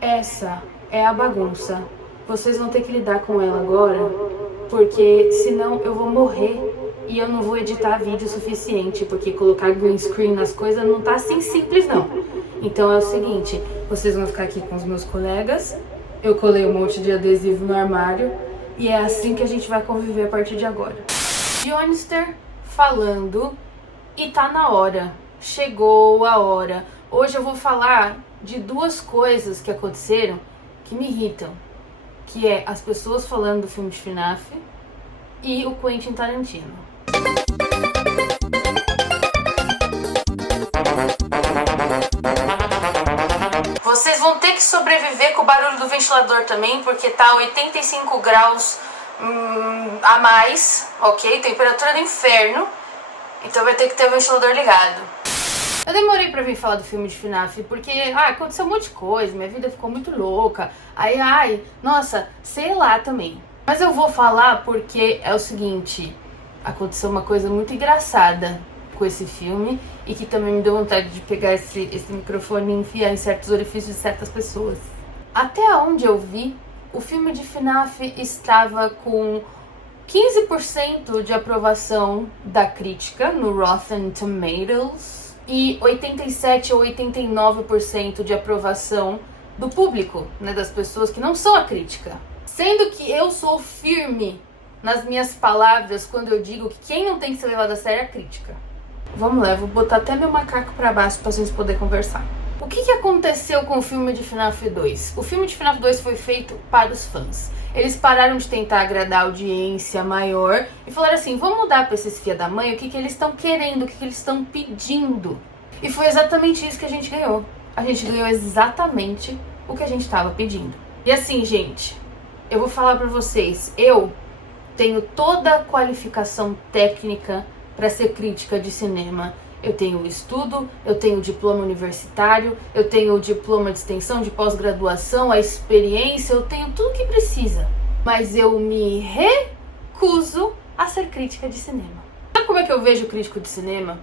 Essa é a bagunça. Vocês vão ter que lidar com ela agora, porque senão eu vou morrer e eu não vou editar vídeo suficiente, porque colocar green screen nas coisas não tá assim simples não. Então é o seguinte, vocês vão ficar aqui com os meus colegas, eu colei um monte de adesivo no armário e é assim que a gente vai conviver a partir de agora. Dionister falando e tá na hora, chegou a hora. Hoje eu vou falar de duas coisas que aconteceram que me irritam, que é as pessoas falando do filme de FNAF e o Quentin Tarantino. Vocês vão ter que sobreviver com o barulho do ventilador também, porque tá 85 graus a mais, ok? Temperatura do inferno, então vai ter que ter o ventilador ligado. Eu demorei pra vir falar do filme de FNAF, porque aconteceu um monte de coisa, minha vida ficou muito louca. Nossa, sei lá também. Mas eu vou falar porque é o seguinte, aconteceu uma coisa muito engraçada com esse filme e que também me deu vontade de pegar esse microfone e enfiar em certos orifícios de certas pessoas. Até onde eu vi, o filme de FNAF estava com 15% de aprovação da crítica no Rotten Tomatoes e 87 ou 89% de aprovação do público, né, das pessoas que não são a crítica. Sendo que eu sou firme nas minhas palavras quando eu digo que quem não tem que ser levado a sério é a crítica. Vamos lá, eu vou botar até meu macaco pra baixo pra gente poder conversar. O que aconteceu com o filme de FNAF 2? O filme de FNAF 2 foi feito para os fãs. Eles pararam de tentar agradar a audiência maior e falaram assim, vamos mudar pra esses filha da mãe o que eles estão querendo, o que eles estão pedindo. E foi exatamente isso que a gente ganhou. A gente ganhou exatamente o que a gente estava pedindo. E assim, gente, eu vou falar pra vocês, eu tenho toda a qualificação técnica para ser crítica de cinema. Eu tenho estudo, eu tenho diploma universitário, eu tenho diploma de extensão, de pós-graduação, a experiência, eu tenho tudo que precisa. Mas eu me recuso a ser crítica de cinema. Sabe como é que eu vejo crítico de cinema?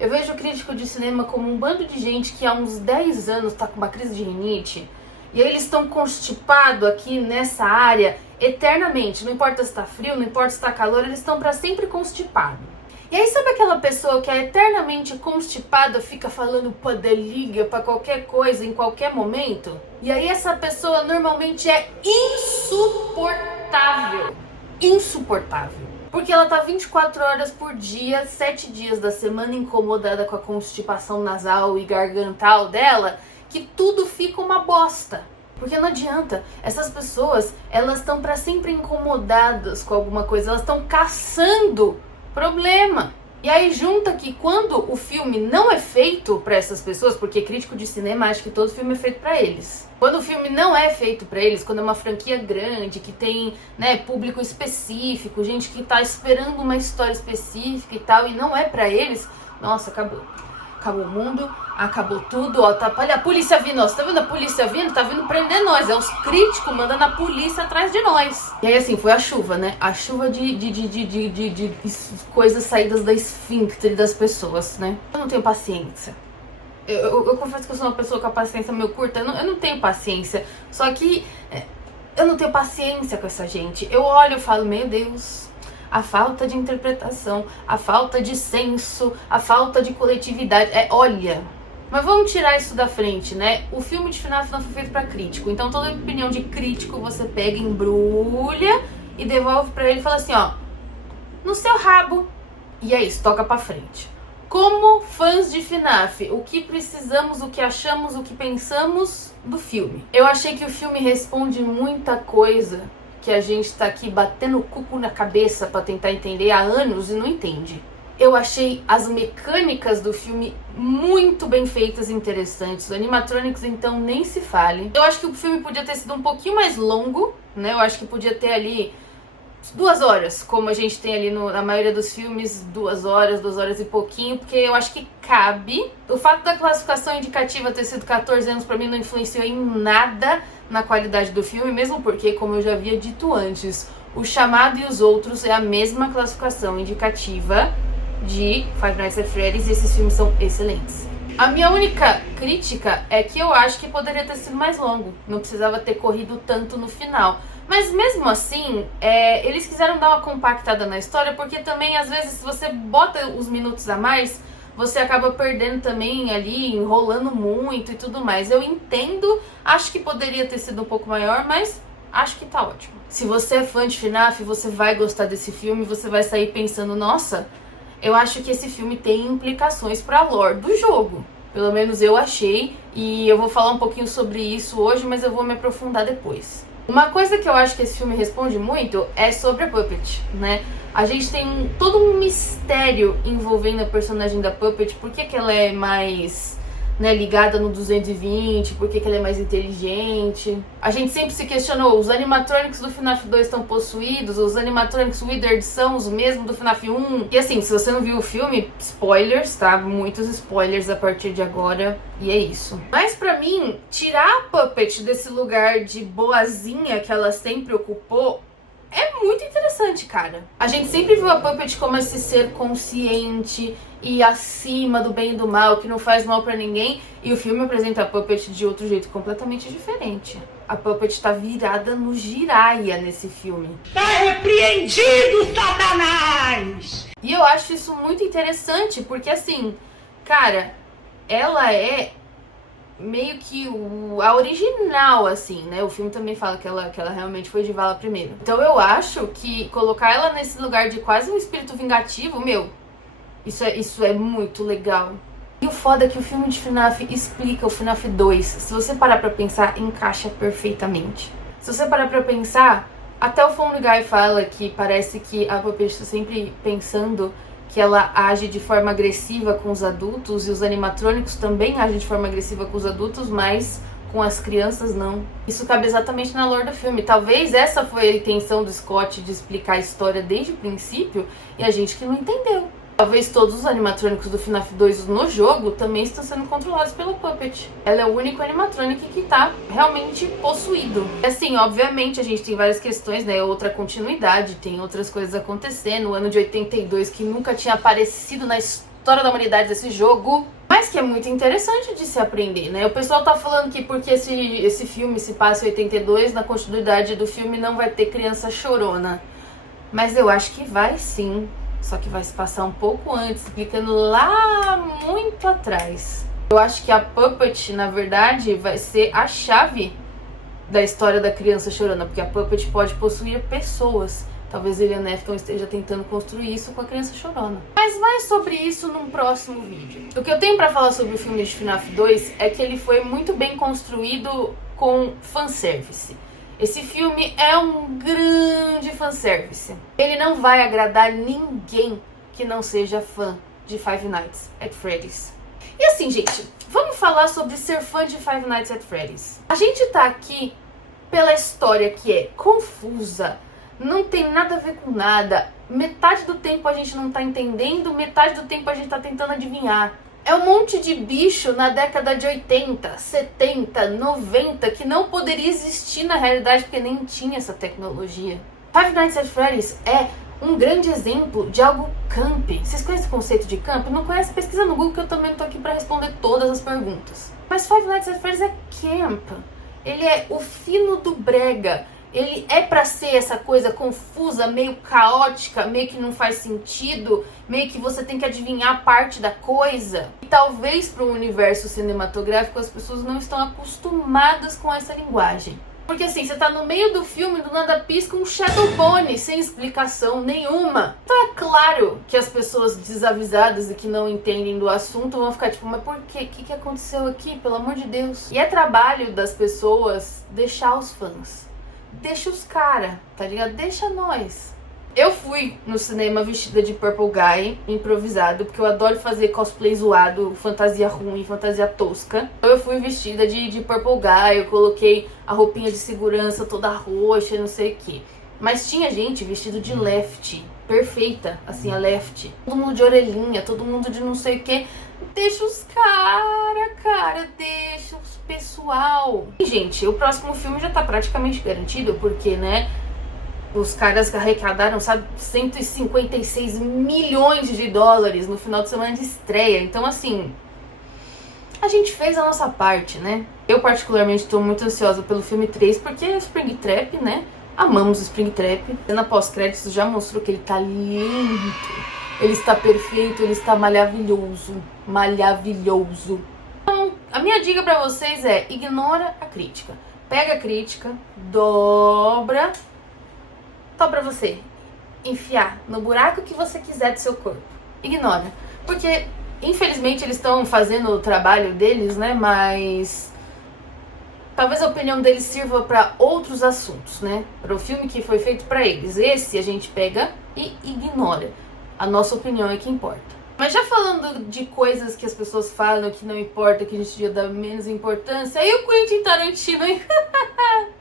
Eu vejo crítico de cinema como um bando de gente que há uns 10 anos tá com uma crise de rinite e aí eles estão constipados aqui nessa área eternamente. Não importa se tá frio, não importa se tá calor, eles estão para sempre constipados. E aí sabe aquela pessoa que é eternamente constipada, fica falando podeliga pra qualquer coisa, em qualquer momento? E aí essa pessoa normalmente é insuportável. Insuportável. Porque ela tá 24 horas por dia, 7 dias da semana incomodada com a constipação nasal e gargantal dela, que tudo fica uma bosta. Porque não adianta, essas pessoas, elas estão pra sempre incomodadas com alguma coisa, elas estão caçando problema. E aí junta que quando o filme não é feito para essas pessoas, porque crítico de cinema acha que todo filme é feito para eles. Quando o filme não é feito para eles, quando é uma franquia grande, que tem, né, público específico, gente que tá esperando uma história específica e tal, e não é para eles, nossa, acabou. Acabou o mundo, acabou tudo, ó, olha a polícia vindo, ó, você tá vendo a polícia vindo? Tá vindo prender nós, é os críticos mandando a polícia atrás de nós. E aí assim, foi a chuva, né? A chuva de coisas saídas da esfíncter das pessoas, né? Eu não tenho paciência. Eu confesso que eu sou uma pessoa com a paciência meio curta, eu não tenho paciência. Só que eu não tenho paciência com essa gente. Eu olho e falo, meu Deus, a falta de interpretação, a falta de senso, a falta de coletividade. Olha, mas vamos tirar isso da frente, né? O filme de FNAF não foi feito pra crítico, então toda opinião de crítico você pega, embrulha e devolve pra ele e fala assim, ó, no seu rabo. E é isso, toca pra frente. Como fãs de FNAF, o que precisamos, o que achamos, o que pensamos do filme? Eu achei que o filme responde muita coisa que a gente tá aqui batendo o cuco na cabeça pra tentar entender há anos e não entende. Eu achei as mecânicas do filme muito bem feitas e interessantes. Os animatronics, então, nem se fale. Eu acho que o filme podia ter sido um pouquinho mais longo, né? Eu acho que podia ter ali 2 horas, como a gente tem ali na maioria dos filmes, 2 horas e pouquinho, porque eu acho que cabe. O fato da classificação indicativa ter sido 14 anos pra mim não influenciou em nada na qualidade do filme, mesmo porque, como eu já havia dito antes, O Chamado e os Outros é a mesma classificação indicativa de Five Nights at Freddy's e esses filmes são excelentes. A minha única crítica é que eu acho que poderia ter sido mais longo. Não precisava ter corrido tanto no final. Mas mesmo assim, eles quiseram dar uma compactada na história, porque também, às vezes, se você bota os minutos a mais, você acaba perdendo também ali, enrolando muito e tudo mais. Eu entendo, acho que poderia ter sido um pouco maior, mas acho que tá ótimo. Se você é fã de FNAF, você vai gostar desse filme, você vai sair pensando, nossa, eu acho que esse filme tem implicações pra lore do jogo. Pelo menos eu achei, e eu vou falar um pouquinho sobre isso hoje, mas eu vou me aprofundar depois. Uma coisa que eu acho que esse filme responde muito é sobre a Puppet, né? A gente tem todo um mistério envolvendo a personagem da Puppet, por que ela é mais, né, ligada no 220, por que ela é mais inteligente. A gente sempre se questionou, os animatronics do FNAF 2 estão possuídos, os animatronics Withered são os mesmos do FNAF 1. E assim, se você não viu o filme, spoilers, tá? Muitos spoilers a partir de agora, e é isso. Mas pra mim, tirar a Puppet desse lugar de boazinha que ela sempre ocupou é muito interessante, cara. A gente sempre viu a Puppet como esse ser consciente e acima do bem e do mal, que não faz mal pra ninguém, e o filme apresenta a Puppet de outro jeito completamente diferente. A Puppet tá virada no giraia nesse filme. Tá repreendido, Satanás! E eu acho isso muito interessante, porque assim, cara, ela é meio que a original, assim, né? O filme também fala que ela realmente foi de vala primeiro. Então eu acho que colocar ela nesse lugar de quase um espírito vingativo, meu, isso é muito legal. E o foda é que o filme de FNAF explica o FNAF 2. Se você parar pra pensar, encaixa perfeitamente. Se você parar pra pensar, até o Family Guy fala que parece que a Puppet está sempre pensando que ela age de forma agressiva com os adultos, e os animatrônicos também agem de forma agressiva com os adultos, mas com as crianças não. Isso cabe exatamente na lore do filme. Talvez essa foi a intenção do Scott de explicar a história desde o princípio, e a gente que não entendeu. Talvez todos os animatrônicos do FNAF 2 no jogo também estão sendo controlados pela Puppet. Ela é o único animatrônico que tá realmente possuído. Assim, obviamente a gente tem várias questões, né? Outra continuidade, tem outras coisas acontecendo. O ano de 82 que nunca tinha aparecido na história da humanidade desse jogo. Mas que é muito interessante de se aprender, né? O pessoal tá falando que porque esse filme se passa em 82, na continuidade do filme não vai ter criança chorona. Mas eu acho que vai sim. Só que vai se passar um pouco antes, explicando lá muito atrás. Eu acho que a Puppet, na verdade, vai ser a chave da história da criança chorona, porque a Puppet pode possuir pessoas. Talvez William Afton esteja tentando construir isso com a criança chorona. Mas mais sobre isso num próximo vídeo. O que eu tenho pra falar sobre o filme de FNAF 2 é que ele foi muito bem construído com fanservice. Esse filme é um grande fanservice. Ele não vai agradar ninguém que não seja fã de Five Nights at Freddy's. E assim, gente, vamos falar sobre ser fã de Five Nights at Freddy's. A gente tá aqui pela história que é confusa, não tem nada a ver com nada. Metade do tempo a gente não tá entendendo, metade do tempo a gente tá tentando adivinhar. É um monte de bicho na década de 80, 70, 90 que não poderia existir na realidade porque nem tinha essa tecnologia. Five Nights at Freddy's é um grande exemplo de algo camp. Vocês conhecem o conceito de camp? Não conhece? Pesquisa no Google que eu também não tô aqui pra responder todas as perguntas. Mas Five Nights at Freddy's é camp. Ele é o fino do brega. Ele é pra ser essa coisa confusa, meio caótica, meio que não faz sentido, meio que você tem que adivinhar parte da coisa. E talvez para o universo cinematográfico as pessoas não estão acostumadas com essa linguagem. Porque assim, você tá no meio do filme, do nada pisca um Shadow Bone, sem explicação nenhuma. Então é claro que as pessoas desavisadas e que não entendem do assunto vão ficar tipo, mas por quê? O que aconteceu aqui? Pelo amor de Deus. E é trabalho das pessoas deixar os fãs. Deixa os cara, tá ligado? Deixa nós. Eu fui no cinema vestida de Purple Guy, improvisado, porque eu adoro fazer cosplay zoado, fantasia ruim, fantasia tosca. Então eu fui vestida de Purple Guy, eu coloquei a roupinha de segurança toda roxa, não sei o que. Mas tinha gente vestido de Left, perfeita, assim, a Left. Todo mundo de orelhinha, todo mundo de não sei o que. Deixa os cara, deixa os pessoal. E, gente, o próximo filme já tá praticamente garantido, porque, né, os caras arrecadaram, sabe, 156 milhões de dólares no final de semana de estreia. Então, assim, a gente fez a nossa parte, né? Eu particularmente tô muito ansiosa pelo filme 3, porque é Springtrap, né? Amamos o Springtrap. A cena pós-créditos já mostrou que ele tá lindo, ele está perfeito, ele está maravilhoso, maravilhoso. Então, a minha dica pra vocês é, ignora a crítica. Pega a crítica, dobra você enfiar no buraco que você quiser do seu corpo. Ignora. Porque, infelizmente, eles estão fazendo o trabalho deles, né? Mas talvez a opinião deles sirva para outros assuntos, né? Para o filme que foi feito para eles. Esse a gente pega e ignora. A nossa opinião é que importa. Mas já falando de coisas que as pessoas falam que não importa, que a gente devia dar menos importância, e o Quentin Tarantino, hein?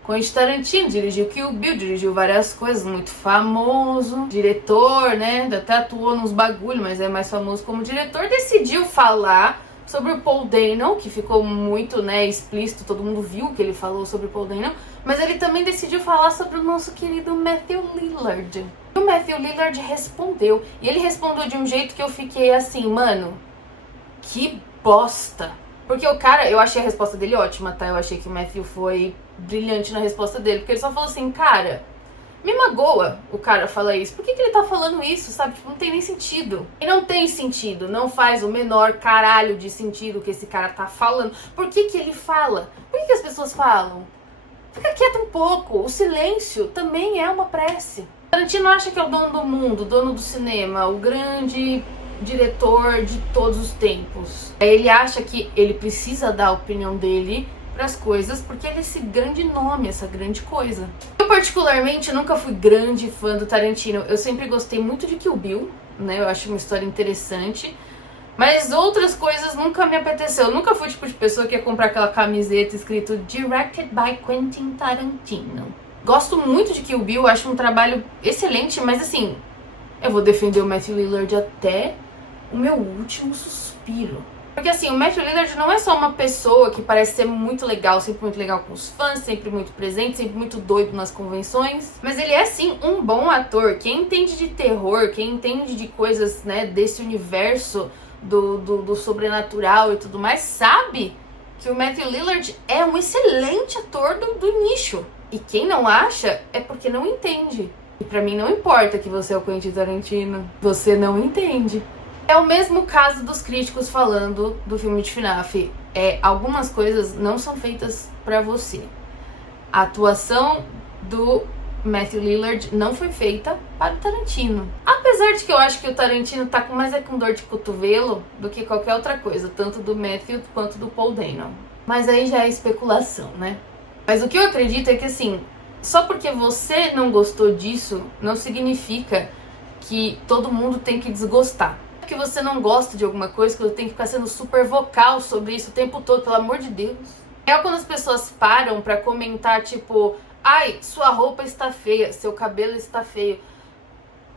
Quentin Tarantino dirigiu Kill Bill, dirigiu várias coisas, muito famoso, diretor, né? Até atuou nos bagulho, mas é mais famoso como diretor. Decidiu falar sobre o Paul Dano, que ficou muito, né, explícito, todo mundo viu o que ele falou sobre o Paul Dano, mas ele também decidiu falar sobre o nosso querido Matthew Lillard. E o Matthew Lillard respondeu, e ele respondeu de um jeito que eu fiquei assim, mano, que bosta. Porque o cara, eu achei a resposta dele ótima, tá? Eu achei que o Matthew foi brilhante na resposta dele, porque ele só falou assim, cara, me magoa o cara falar isso. Por que ele tá falando isso, sabe? Tipo, não tem nem sentido. E não tem sentido. Não faz o menor caralho de sentido que esse cara tá falando. Por que ele fala? Por que as pessoas falam? Fica quieto um pouco. O silêncio também é uma prece. Tarantino acha que é o dono do mundo, dono do cinema, o grande diretor de todos os tempos. Ele acha que ele precisa dar a opinião dele as coisas, porque ele é esse grande nome, essa grande coisa. Eu particularmente nunca fui grande fã do Tarantino, eu sempre gostei muito de Kill Bill, né, eu acho uma história interessante, mas outras coisas nunca me apeteceu, eu nunca fui tipo de pessoa que ia comprar aquela camiseta escrito Directed by Quentin Tarantino. Gosto muito de Kill Bill, acho um trabalho excelente, mas assim, eu vou defender o Matthew Lillard até o meu último suspiro. Porque assim, o Matthew Lillard não é só uma pessoa que parece ser muito legal, sempre muito legal com os fãs, sempre muito presente, sempre muito doido nas convenções. Mas ele é sim um bom ator. Quem entende de terror, quem entende de coisas, né, desse universo do sobrenatural e tudo mais, sabe que o Matthew Lillard é um excelente ator do nicho. E quem não acha é porque não entende. E pra mim não importa que você é o Quentin Tarantino, você não entende. É o mesmo caso dos críticos falando do filme de FNAF. Algumas coisas não são feitas pra você. A atuação do Matthew Lillard não foi feita para o Tarantino. Apesar de que eu acho que o Tarantino tá com mais com dor de cotovelo do que qualquer outra coisa, tanto do Matthew quanto do Paul Dano. Mas aí já é especulação, né? Mas o que eu acredito é que assim, só porque você não gostou disso, não significa que todo mundo tem que desgostar. Que você não gosta de alguma coisa, que eu tenho que ficar sendo super vocal sobre isso o tempo todo, pelo amor de Deus. É quando as pessoas param pra comentar, tipo, ai, sua roupa está feia, seu cabelo está feio.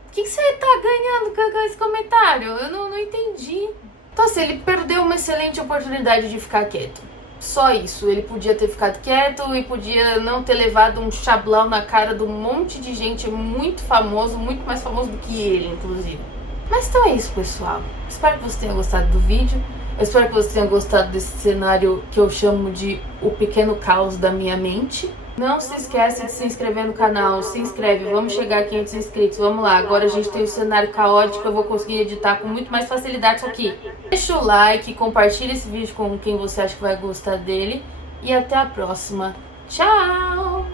O que você tá ganhando com esse comentário? Eu não entendi. Então assim, ele perdeu uma excelente oportunidade de ficar quieto. Só isso, ele podia ter ficado quieto e podia não ter levado um chablau na cara de um monte de gente muito famoso, muito mais famoso do que ele, inclusive. Mas então é isso, pessoal. Espero que você tenha gostado do vídeo. Eu espero que você tenha gostado desse cenário que eu chamo de o pequeno caos da minha mente. Não se esquece de se inscrever no canal. Se inscreve, vamos chegar a 500 inscritos. Vamos lá, agora a gente tem o cenário caótico. Eu vou conseguir editar com muito mais facilidade isso aqui. Deixa o like, compartilha esse vídeo com quem você acha que vai gostar dele. E até a próxima. Tchau!